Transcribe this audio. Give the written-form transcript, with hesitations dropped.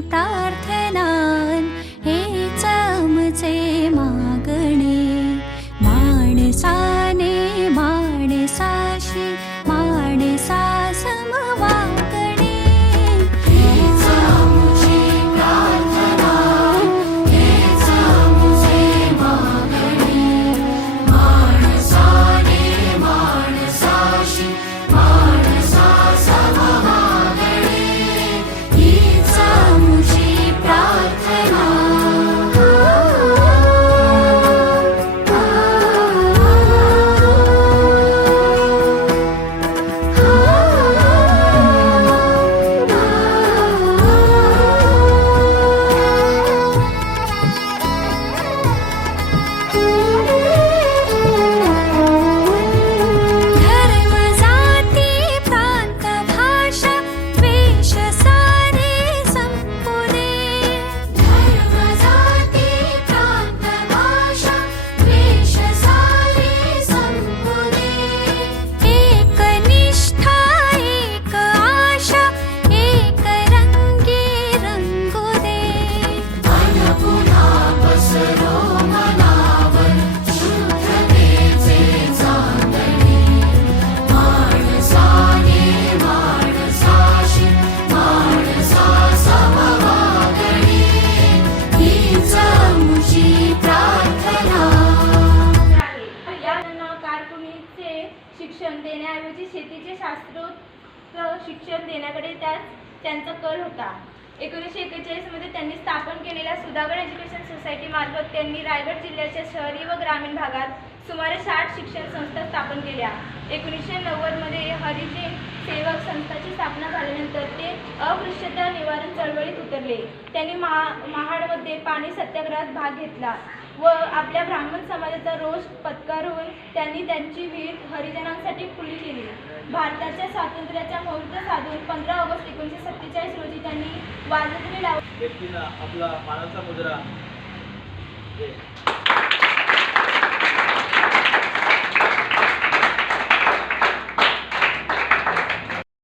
प्रार्थना हेच आमचे मागणे माणसाने माणसाशी माणसा समवागणे हेच आमची प्रार्थना हेच आमचे मागणे माणसाने माणसाशी माणसा समवागणे हीच आमची प्रार्थना धर्म जाती प्रांत भाषा वेश सारे संपुदे धर्म जाती प्रांत भाषा वेश सारे संपुदे एक निष्ठा एक आशा एक रंगी रंगू दे मन पुन्हा पसरो मनावर शुद्धतेचे चांदणे माणसाने माणसाशी माणसा समवागणे हीच आमची प्रार्थना या कारकुनीचे शिक्षण देण्याऐवजी शेतीचे शास्त्रोक्त शिक्षण देण्याकडे त्यांचा कल होता. 1941 मध्ये त्यांनी स्थापन केलेल्या सुधागड एज्युकेशन सोसायटी मार्फत त्यांनी रायगड जिल्ह्याच्या शहरी व ग्रामीण भागात सुमारे 60 शिक्षण संस्था स्थापन केल्या. 1990 मध्ये हरिजन सेवक संस्थाची स्थापना झाल्यानंतर ते अस्पृश्यता निवारण चळवळीत उतरले. त्यांनी महाडमध्ये पाणी सत्याग्रहात भाग घेतला व आपल्या ब्राह्मण समाजाचा रोष पत्करून त्यांनी त्यांची विहीर हरिजनांसाठी खुली केली. भारताच्या स्वातंत्र्याचा मुहूर्त साधून 15 ऑगस्ट 1947 रोजी त्यांनी वाजंत्री लावली. व्यक्तीनं आपला मानाचा मुद्रा